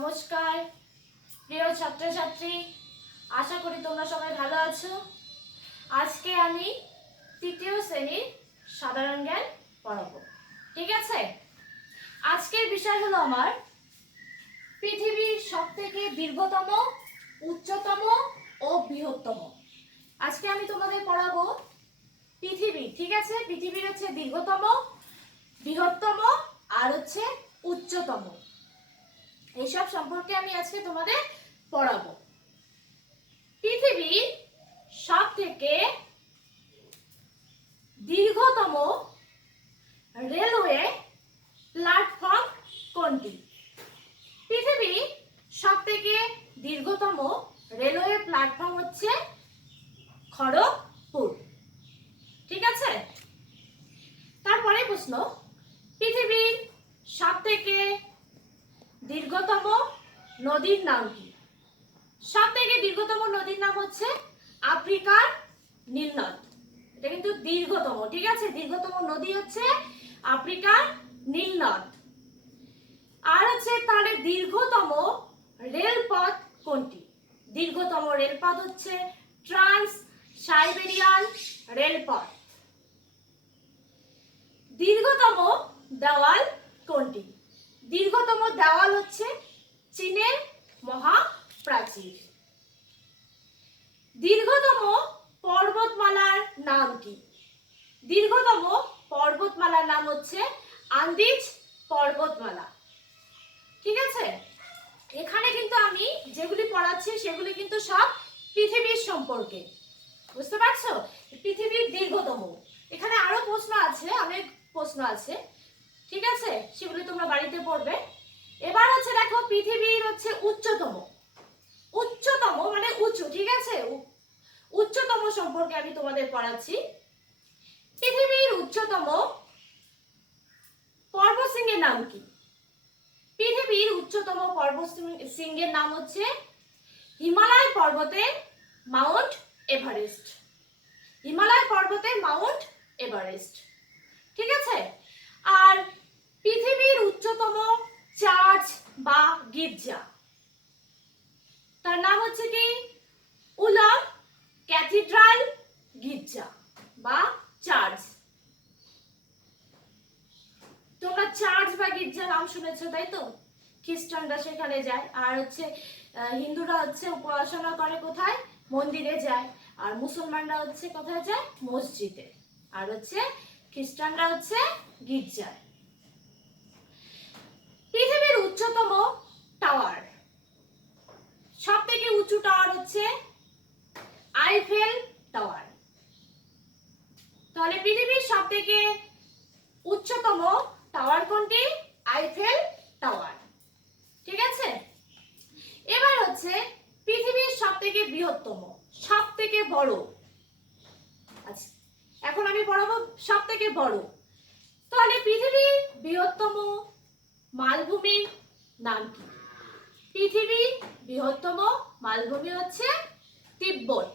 নমস্কার প্রিয় ছাত্রছাত্রী, আশা করি তোমরা সবাই ভালো আছো। আজকে আমি তৃতীয় শ্রেণীর সাধারণ জ্ঞান পড়াবো। ঠিক আছে, আজকের বিষয় হলো আমার পৃথিবীর সবথেকে দীর্ঘতম, উচ্চতম ও বৃহত্তম। আজকে আমি তোমাদের পড়াবো পৃথিবী। ঠিক আছে, পৃথিবীর হচ্ছে দীর্ঘতম, বৃহত্তম আর হচ্ছে উচ্চতম, এইসব সম্পর্কে আমি আজকে তোমাদের পড়াবো। পৃথিবীর সব থেকে দীর্ঘতম রেলওয়ে প্ল্যাটফর্ম কোনটি? পৃথিবীর সব থেকে দীর্ঘতম রেলওয়ে প্ল্যাটফর্ম হচ্ছে খড়গপুর। ঠিক আছে, তারপরে প্রশ্ন, পৃথিবীর সব থেকে দীর্ঘতম নদীর নাম কি? সব থেকে দীর্ঘতম নদীর নাম হচ্ছে আফ্রিকার নীলনদ। এটা কিন্তু দীর্ঘতম। ঠিক আছে, দীর্ঘতম নদী হচ্ছে আফ্রিকার নীলনদ। আর হচ্ছে তাহলে দীর্ঘতম রেলপথ কোনটি? দীর্ঘতম রেলপথ হচ্ছে ট্রান্স সাইবেরিয়ান রেলপথ। দীর্ঘতম দেওয়াল কোনটি? দীর্ঘতম দেওয়াল হচ্ছে চীনের মহাপ্রাচীর। দীর্ঘতম পর্বতমালার নাম কি? দীর্ঘতম পর্বতমালার নাম হচ্ছে আন্দিজ পর্বতমালা। ঠিক আছে, এখানে কিন্তু আমি যেগুলি পড়াচ্ছি সেগুলি কিন্তু সব পৃথিবীর সম্পর্কে, বুঝতে পারছো? পৃথিবীর দীর্ঘতম। এখানে আরো প্রশ্ন আছে, অনেক প্রশ্ন আছে। ঠিক আছে, সেগুলি তোমরা বাড়িতে পড়বে। এবার হচ্ছে দেখো, পৃথিবীর হচ্ছে উচ্চতম, উচ্চতম মানে উঁচু। ঠিক আছে, উচ্চতম সম্পর্কে আমি তোমাদের পড়াচ্ছি। পৃথিবীর উচ্চতম পর্বতশৃঙ্গের নাম কি? পৃথিবীর উচ্চতম পর্বতশৃঙ্গের নাম হচ্ছে হিমালয় পর্বতের মাউন্ট এভারেস্ট। হিমালয় পর্বতের মাউন্ট এভারেস্ট। ঠিক আছে, আর পৃথিবীর উচ্চতম চার্চ বা গির্জা, তার নাম হচ্ছে কি? উলম ক্যাথিড্রাল গির্জা বা চার্চ। তোমরা চার্চ বা গির্জা নাম শুনেছো, তাই তো? খ্রিস্টানরা সেখানে যায়, আর হচ্ছে হিন্দুরা হচ্ছে উপাসনা করে কোথায়? মন্দিরে যায়। আর মুসলমানরা হচ্ছে কোথায় যায়? মসজিদে। আর হচ্ছে খ্রিস্টানরা হচ্ছে গির্জায়। পৃথিবীর উচ্চতম টাওয়ার, সব থেকে উঁচু টাওয়ার হচ্ছে আইফেল টাওয়ার। তাহলে পৃথিবীর সব থেকে উচ্চতম টাওয়ার কোনটি? Eiffel tower. ঠিক আছে, এবার হচ্ছে পৃথিবীর সব থেকে বৃহত্তম, সব থেকে বড়। আচ্ছা, এখন আমি পড়াবো সব থেকে বড়। তাহলে পৃথিবীর বৃহত্তম মালভূমির নাম কি? পৃথিবীর বৃহত্তম মালভূমি হচ্ছে তিব্বত।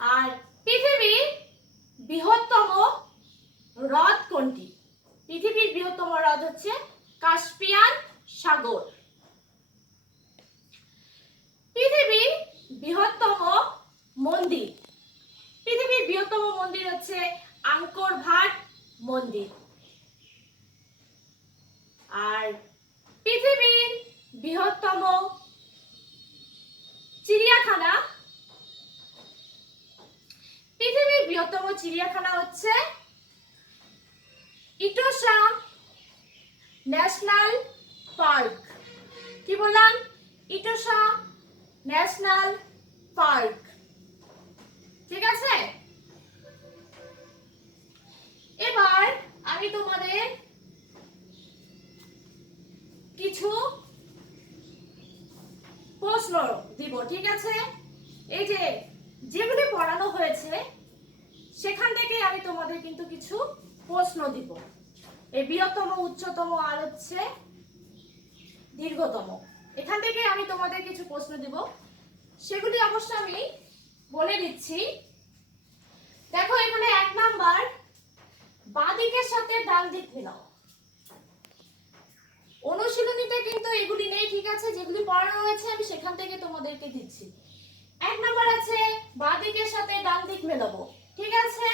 আর পৃথিবীর বৃহত্তম হ্রদ কোনটি? পৃথিবীর বৃহত্তম হ্রদ হচ্ছে কাস্পিয়ান সাগর। পৃথিবীর বৃহত্তম মন্দির, পৃথিবীর বৃহত্তম মন্দির হচ্ছে আঙ্কর ভাট মন্দির। আর পৃথিবীর বৃহত্তম চিড়িয়াখানা, পৃথিবীর বৃহত্তম চিড়িয়াখানা হচ্ছে ইটোসা ন্যাশনাল পার্ক। কি বললাম? ইটোসা ন্যাশনাল পার্ক। ঠিক আছে, এবার আমি তোমাদের কিছু প্রশ্ন দিব। ঠিক আছে, এই যে যেগুলি পড়ানো হয়েছে সেখান থেকে আমি তোমাদের কিন্তু কিছু প্রশ্ন দিব। এই বৃহত্তম, উচ্চতম আর হচ্ছে দীর্ঘতম, এখান থেকে আমি তোমাদের কিছু প্রশ্ন দিব। সেগুলি অবশ্য আমি বলে দিচ্ছি। দেখো, এখানে 1 নাম্বার, বাঁ দিকের সাথে ডান দিক মিলাও। আছে, যেগুলি পড়ানো হয়েছে আমি সেখান থেকে তোমাদেরকে দিচ্ছি। 1 নাম্বার আছে বাঁ দিকের সাথে ডান দিক মেলাবো। ঠিক আছে,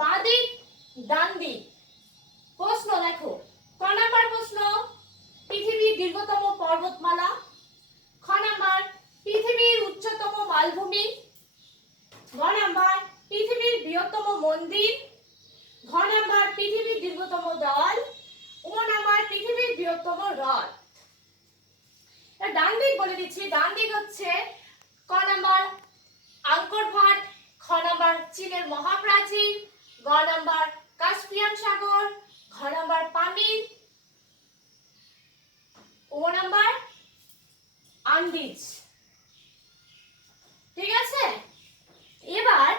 বাঁ দিক ডান দিক। প্রশ্ন দেখো, ক নাম্বার প্রশ্ন, পৃথিবীর দীর্ঘতম পর্বতমালা। খ নাম্বার, পৃথিবীর উচ্চতম মালভূমি। গ নাম্বার, পৃথিবীর বৃহত্তম মন্দির। ঘ নাম্বার, পৃথিবীর দীর্ঘতম দেওয়াল। ও নাম্বার, পৃথিবীর বৃহত্তম হ্রদ। ডান দিক বলে দিচ্ছি, ডান দিক হচ্ছে ক নাম্বার আঙ্কর ভাট। খ নাম্বার চীনের মহাপ্রাচীর। গ নাম্বার কাস্পিয়ান সাগর। ঘ নাম্বার পামির। ও নাম্বার আন্দিজ। ঠিক আছে, এবার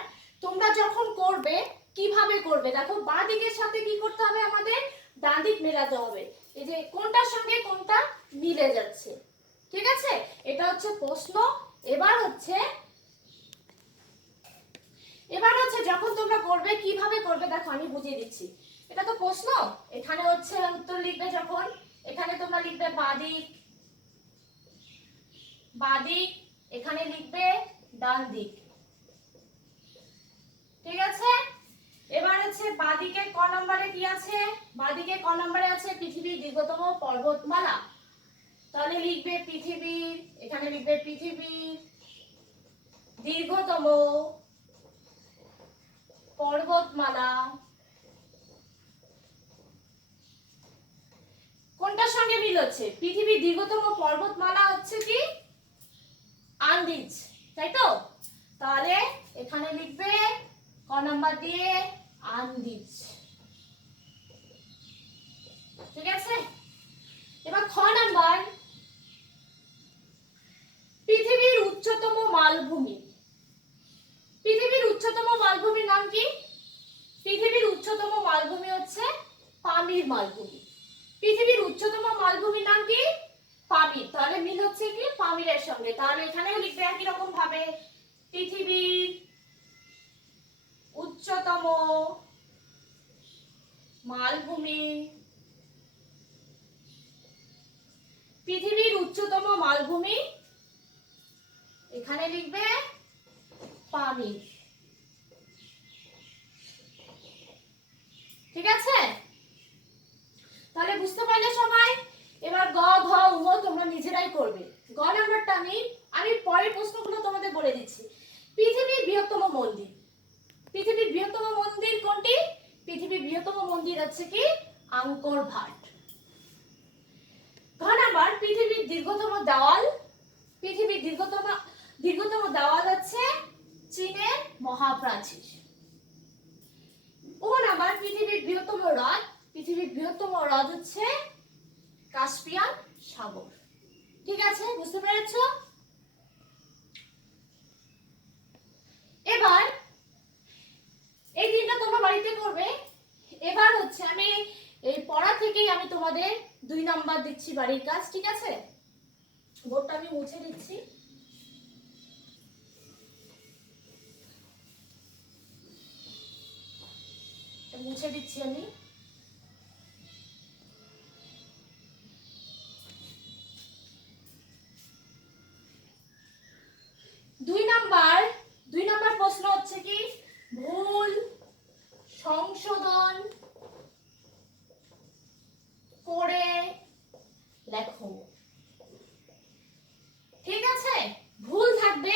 তোমরা যখন করবে কিভাবে করবে দেখো, বাঁ দিকের সাথে কি করতে হবে, আমাদের ডান দিক মেলাতে হবে। এই যে কোনটার সঙ্গে কোনটা মিলে যাচ্ছে। ঠিক আছে, এটা হচ্ছে প্রশ্ন। এবার হচ্ছে যখন তোমরা করবে কিভাবে করবে দেখো আমি বুঝিয়ে দিচ্ছি। এটা তো প্রশ্ন, এখানে হচ্ছে উত্তর লিখবে যখন, এখানে তোমরা লিখবে বাঁ দিক, বাঁ দিক, এখানে লিখবে ডান দিক। ঠিক আছে, এবার হচ্ছে বাঁ দিকে ক নম্বরে কি আছে, বাঁ দিকে ক নম্বরে আছে পৃথিবীর দীর্ঘতম পর্বতমালা। তাহলে লিখবে পৃথিবীর, এখানে লিখবে পৃথিবীর দীর্ঘতম পর্বতমালা। কোনটার সঙ্গে মিল হচ্ছে, পৃথিবীর দীর্ঘতম পর্বতমালা হচ্ছে কি আন্দিজ, তাই তো? তাহলে এখানে লিখবে ক নাম্বার দিয়ে আন্দিজ। ঠিক আছে, এবার খ নাম্বার, পৃথিবীর উচ্চতম মালভূমি। পৃথিবীর উচ্চতম মালভূমির নাম কি? পৃথিবীর উচ্চতম মালভূমি হচ্ছে পামির মালভূমি। পৃথিবীর উচ্চতম মালভূমির নাম কি? পামির। তাহলে মিল হচ্ছে কি পামিরের সঙ্গে। তাহলে এখানেও লিখবে একই রকম ভাবে, পৃথিবীর উচ্চতম মালভূমি। পৃথিবীর উচ্চতম মালভূমি, এখানে লিখবে পামির। ঠিক আছে, তাহলে বুঝতে পারলে সবাই? এবার গ ঘ উ তোমরা নিজেরাই করবে। গ নাম্বারটা আমি পরের প্রশ্নগুলো তোমাদের বলে দিচ্ছি। পৃথিবীর বৃহত্তম মন্দির। পৃথিবীর বৃহত্তম মন্দির কোনটি? পৃথিবীর বৃহত্তম মন্দির হচ্ছে কি আঙ্কর ভাট। ঘ নাম্বার, পৃথিবীর দীর্ঘতম দেওয়াল। পৃথিবীর দীর্ঘতম দেওয়াল হচ্ছে চীনের মহাপ্রাচীর। ও নাম্বার, পৃথিবীর বৃহত্তম হ্রদ। পৃথিবীর বৃহত্তম হ্রদ হচ্ছে কাস্পিয়ান সাগর। ঠিক আছে, বুঝতে পেরেছ? এবার এই দিনটা তোমরা বাড়িতে করবে। এবার হচ্ছে আমি এই পড়া থেকেই আমি তোমাদের 2 নাম্বার দিচ্ছি বাড়ির কাজ। ঠিক আছে, বোর্ডটা আমি মুছে দিচ্ছি। মুছে দিচ্ছি আমি। দুই নাম্বার প্রশ্ন হচ্ছে কি ভুল সংশোধন করে লেখো। ঠিক আছে, ভুল থাকবে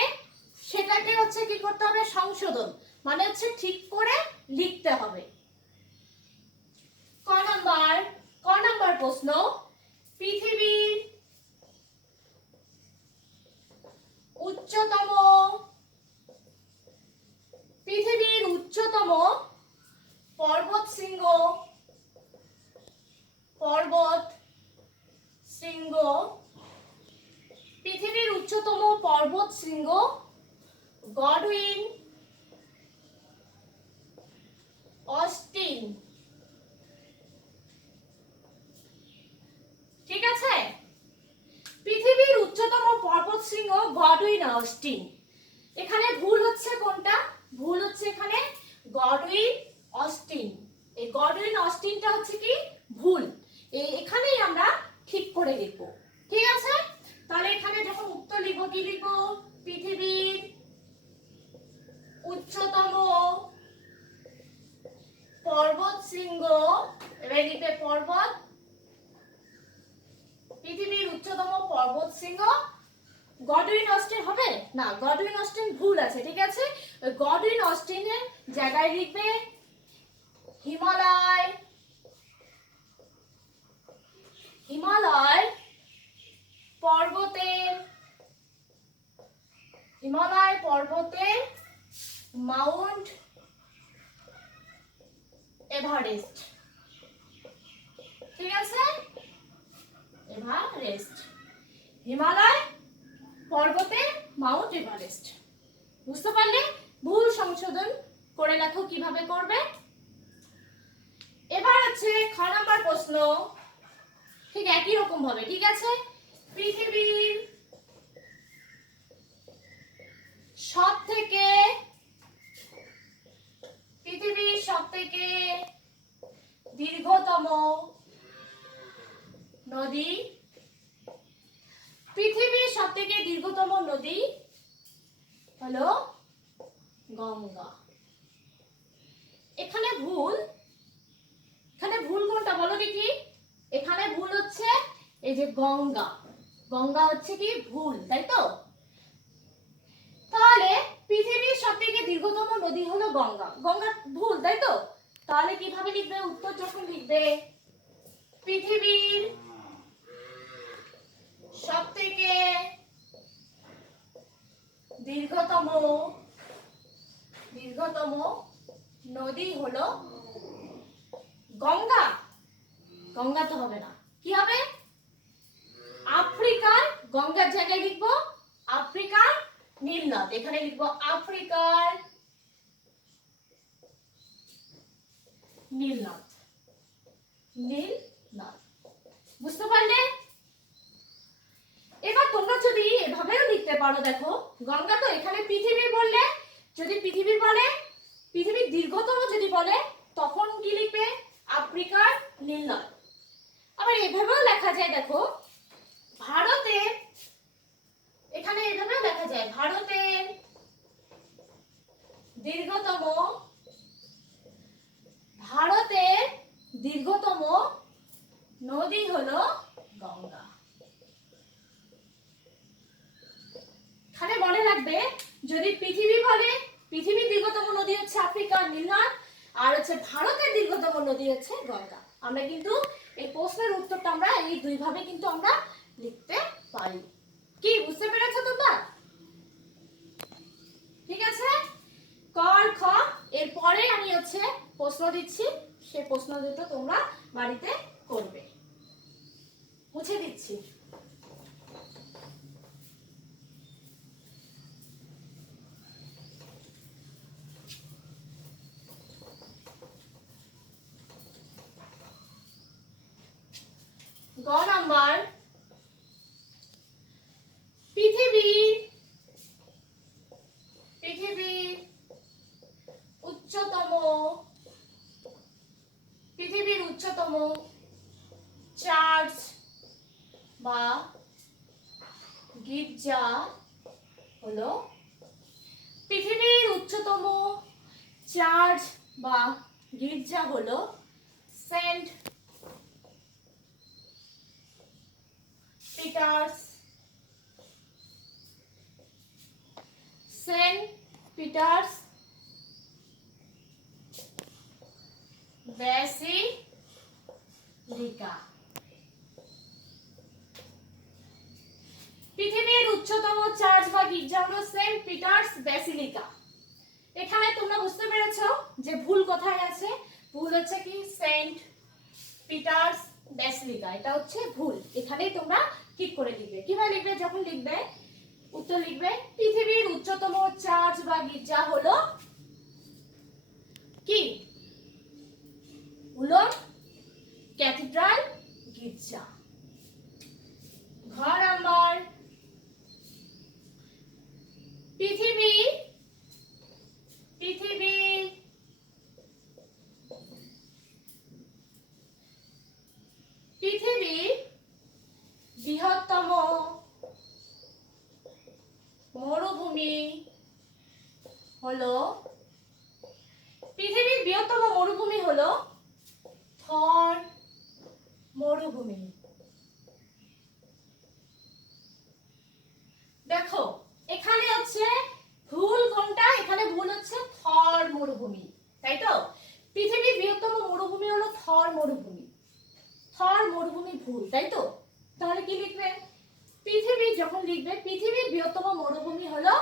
সেটাকে হচ্ছে কি করতে হবে, সংশোধন মানে হচ্ছে ঠিক করে লিখতে হবে। ক নাম্বার প্রশ্ন, পৃথিবীর উচ্চতম পর্বত শৃঙ্গ পৃথিবীর উচ্চতম পর্বত শৃঙ্গ গডউইন অস্টিন। ঠিক আছে, পৃথিবীর উচ্চতম পর্বত শৃঙ্গ গডউইন অস্টিন। এখানে ভুল হচ্ছে কোনটা? ভুল হচ্ছে এখানে গডউইন অস্টিন। এই গডউইন অস্টিনটা হচ্ছে কি ভুল, এখানেই আমরা ঠিক করে করে লিখবো, ঠিক আছে? তাহলে এখানে যখন উত্তর লিখবো কি লিখবো? পৃথিবীর উচ্চতম পর্বত শৃঙ্গ, এবার লিখবে পর্বত, পৃথিবীর উচ্চতম পর্বত শৃঙ্গ। গডউইন অস্টিন হবে না, গডউইন অস্টিন ভুল আছে, ঠিক আছে? ওই গডউইন অস্টিনের জায়গায় লিখবে হিমালয়, হিমালয় পর্বতের, হিমালয় পর্বতের মাউন্ট এভারেস্ট, ঠিক আছে? এভারেস্ট, হিমালয় পর্বতের মাউন্ট এভারেস্ট। বুঝতে পারলে? ভুল সংশোধন করে লেখো কিভাবে করবে। এবার হচ্ছে খ নাম্বার প্রশ্ন, ঠিক একই রকম ভাবে, ঠিক আছে? পৃথিবীর সব থেকে দীর্ঘতম নদী, পৃথিবীর সব থেকে দীর্ঘতম নদী হলো গঙ্গা। এখানে ভুল, এখানে ভুল কোনটা বলো দেখি? এখানে ভুল হচ্ছে এই যে গঙ্গা, গঙ্গা হচ্ছে কি ভুল, তাই তো? তাহলে পৃথিবীর সবথেকে দীর্ঘতম নদী হলো গঙ্গা, গঙ্গা ভুল, তাই তো? তাহলে কিভাবে লিখবে? উত্তর যখন লিখবে পৃথিবীর সবথেকে দীর্ঘতম নদী হলো গঙ্গা, গঙ্গা তো হবে না, কি হবে? আফ্রিকার, গঙ্গার জায়গায় লিখবো আফ্রিকার নীল নদ, এখানে লিখবো আফ্রিকার নীল নদ, নীল নদ। বুঝতে পারলে? এবার তোমরা যদি এভাবেও লিখতে পারো, দেখো গঙ্গা তো এখানে পৃথিবী বললে, যদি পৃথিবী বলে, পৃথিবীর দীর্ঘতম যদি বলে, তখন কি লিখবে? আফ্রিকার নীল নদ। আবার এভাবেও লেখা যায়, দেখো ভারতের, এখানে এভাবেও লেখা যায় ভারতের দীর্ঘতম, ভারতের দীর্ঘতম নদী হলো গঙ্গা। এখানে মনে রাখবে, যদি পৃথিবী বলে, পৃথিবীর দীর্ঘতম নদী হচ্ছে আফ্রিকার নীল নদ, আর হচ্ছে ভারতের দীর্ঘতম নদী হচ্ছে গঙ্গা। আমরা কিন্তু এই প্রশ্নের উত্তরটা আমরা এই দুই ভাবে কিন্তু আমরা লিখতে পারি। কি বুঝতে পেরেছো তোমরা? ঠিক আছে? ক আর খ, এরপরে আমি হচ্ছে প্রশ্ন দিচ্ছি, সেই প্রশ্ন দুটো তোমরা বাড়িতে করবে। মুছে দিচ্ছি। গ নাম্বার, পৃথিবীর উচ্চতম চার্চ বা গির্জা হলো, পৃথিবীর উচ্চতম চার্চ বা গির্জা হলো saint Peter's, saint Peter's basilica. পৃথিবীর উচ্চতম চার্চ বা গির্জা হলো সেন্ট পিটার্স বেসিলিকা। এখানে তোমরা বুঝতে পেরেছো যে ভুল কোথায় আছে? ভুল হচ্ছে কি সেন্ট পিটার্স বেসিলিকা, এটা হচ্ছে ভুল। এখানেই তোমরা ঠিক করে লিখবে। কিভাবে লিখবে? যখন লিখবে উত্তর লিখবে পৃথিবীর উচ্চতম চার্চ বা গির্জা হলো কি? হলো ক্যাথিড্রাল গির্জা। ঘ নাম্বার, পৃথিবীর হলো, পৃথিবীর বৃহত্তম মরুভূমি হলো থর মরুভূমি। দেখো এখানে হচ্ছে ভুল কোনটা, এখানে ভুল হচ্ছে থর মরুভূমি, তাই তো? পৃথিবীর বৃহত্তম মরুভূমি হলো থর মরুভূমি, থর মরুভূমি ভুল, তাই তো? তাহলে কি লিখবে? পৃথিবীর, যখন লিখবে পৃথিবীর বৃহত্তম মরুভূমি হলো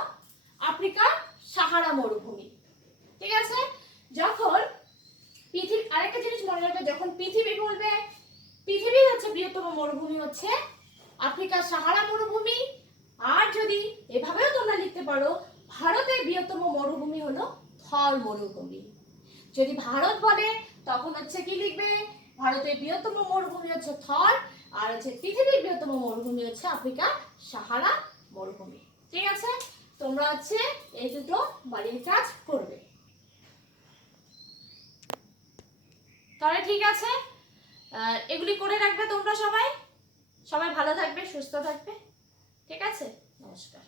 আফ্রিকার সাহারা মরুভূমি, ঠিক আছে? যখন পৃথিবী, আরেকটা জিনিস মনে রাখবে, যখন পৃথিবী বলবে, পৃথিবীর হচ্ছে বৃহত্তম মরুভূমি হচ্ছে আফ্রিকার সাহারা মরুভূমি। আর যদি এভাবেও তোমরা লিখতে পারো, ভারতের বৃহত্তম মরুভূমি হলো থর মরুভূমি। যদি ভারত বলে তখন হচ্ছে কি লিখবে? ভারতের বৃহত্তম মরুভূমি হচ্ছে থর, আর হচ্ছে পৃথিবীর বৃহত্তম মরুভূমি হচ্ছে আফ্রিকার সাহারা মরুভূমি। ঠিক আছে? তোমরা হচ্ছে এই দুটো বাড়ির কাজ করবে। তাহলে ঠিক আছে, এগুলি করে রাখবে তোমরা সবাই। সবাই ভালো থাকবে, সুস্থ থাকবে। ঠিক আছে? নমস্কার।